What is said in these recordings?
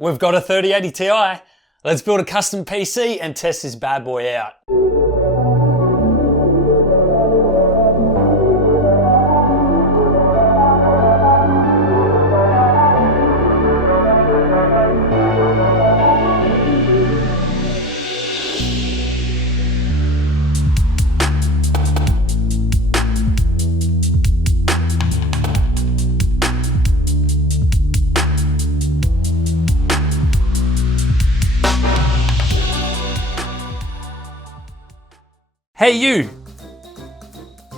We've got a 3080 Ti. Let's build a custom PC and test this bad boy out. Hey you!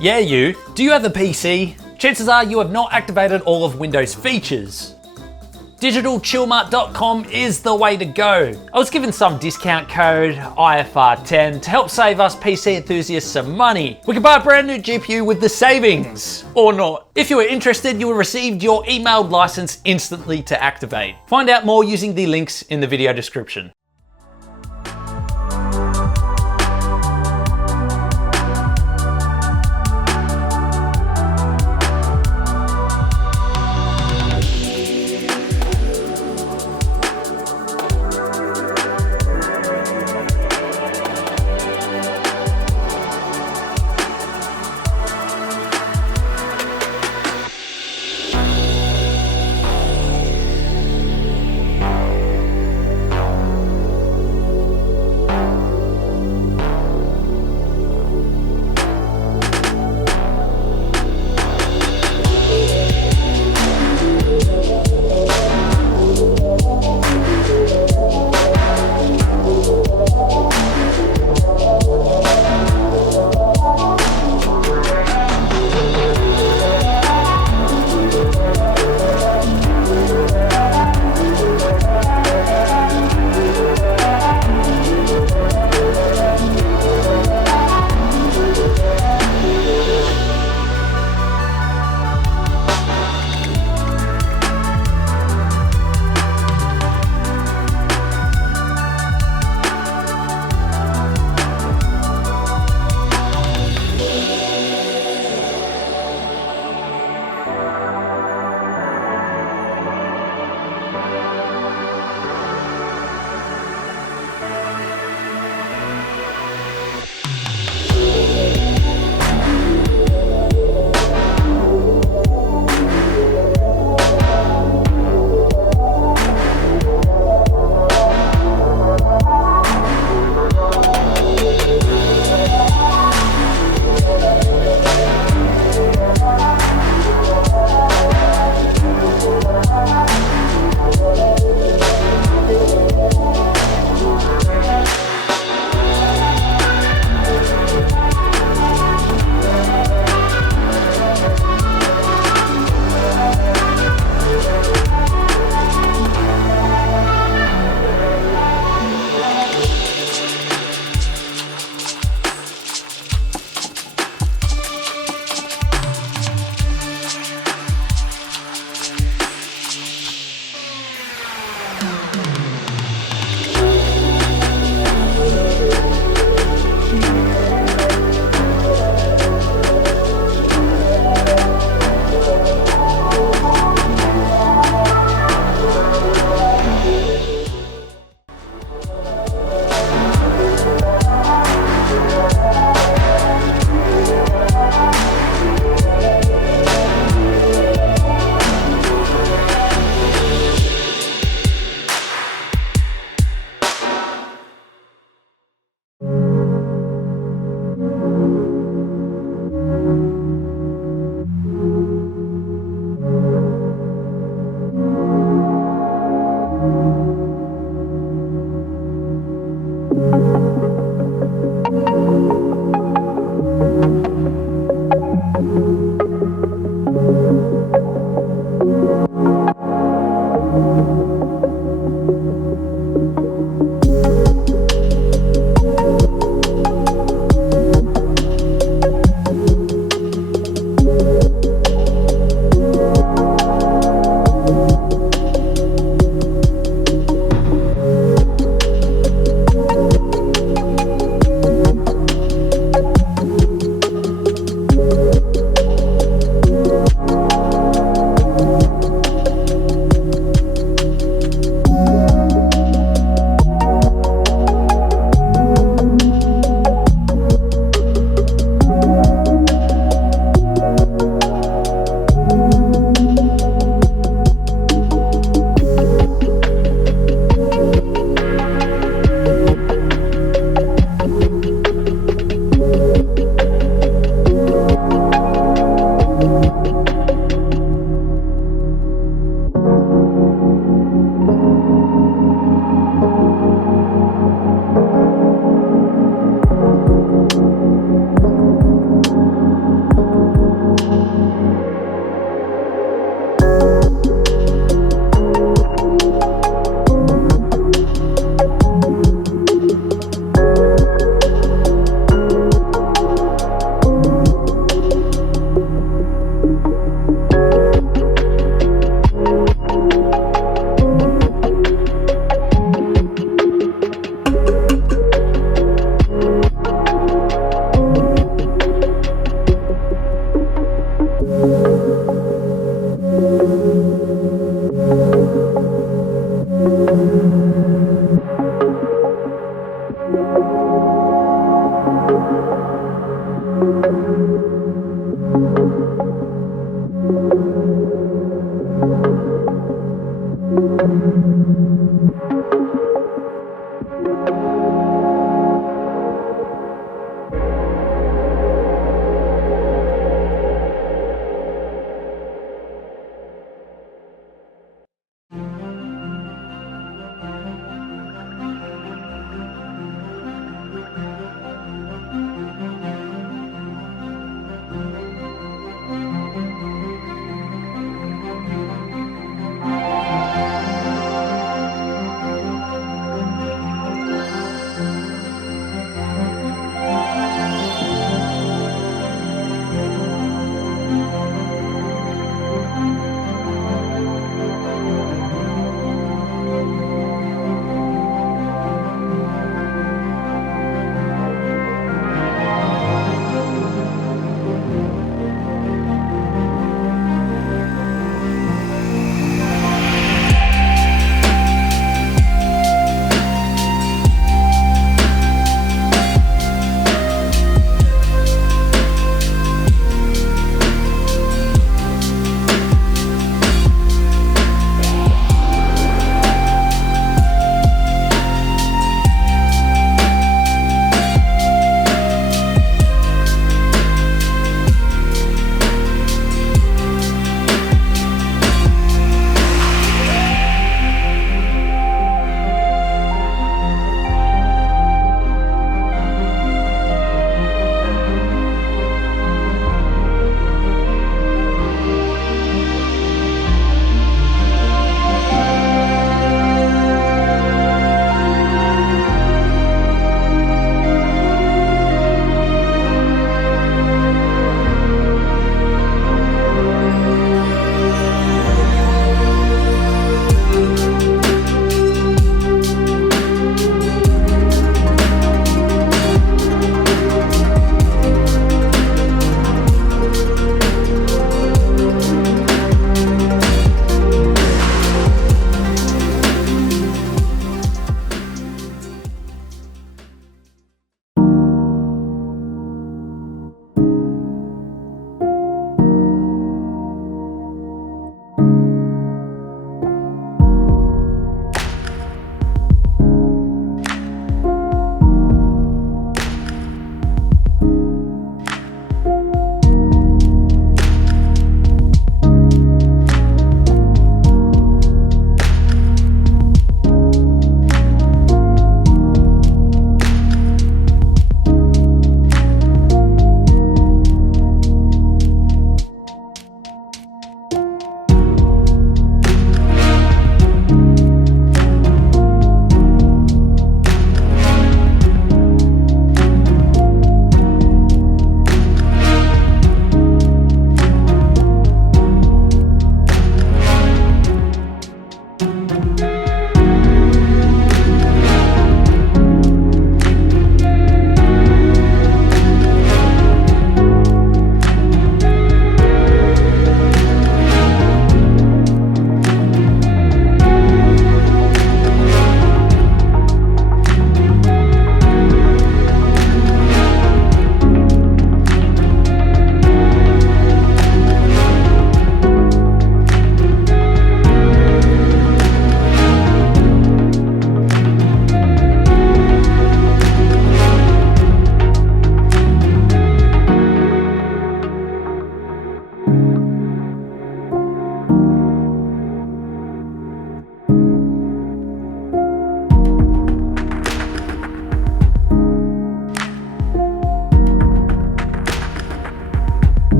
Yeah you, do you have a PC? Chances are you have not activated all of Windows features. DigitalChillmart.com is the way to go. I was given some discount code, IFR10, to help save us PC enthusiasts some money. We can buy a brand new GPU with the savings, or not. If you are interested, you will receive your emailed license instantly to activate. Find out more using the links in the video description.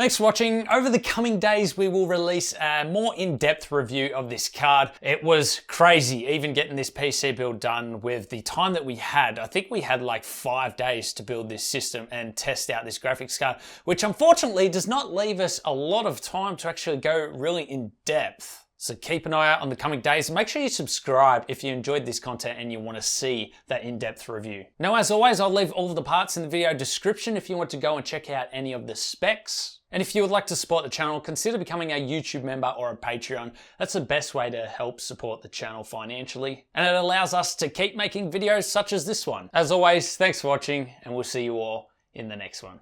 Thanks for watching. Over the coming days, we will release a more in-depth review of this card. It was crazy, even getting this PC build done with the time that we had. I think we had like 5 days to build this system and test out this graphics card, which unfortunately does not leave us a lot of time to actually go really in depth. So keep an eye out on the coming days and make sure you subscribe if you enjoyed this content and you want to see that in-depth review. Now, as always, I'll leave all of the parts in the video description if you want to go and check out any of the specs. And if you would like to support the channel, consider becoming a YouTube member or a Patreon. That's the best way to help support the channel financially. And it allows us to keep making videos such as this one. As always, thanks for watching and we'll see you all in the next one.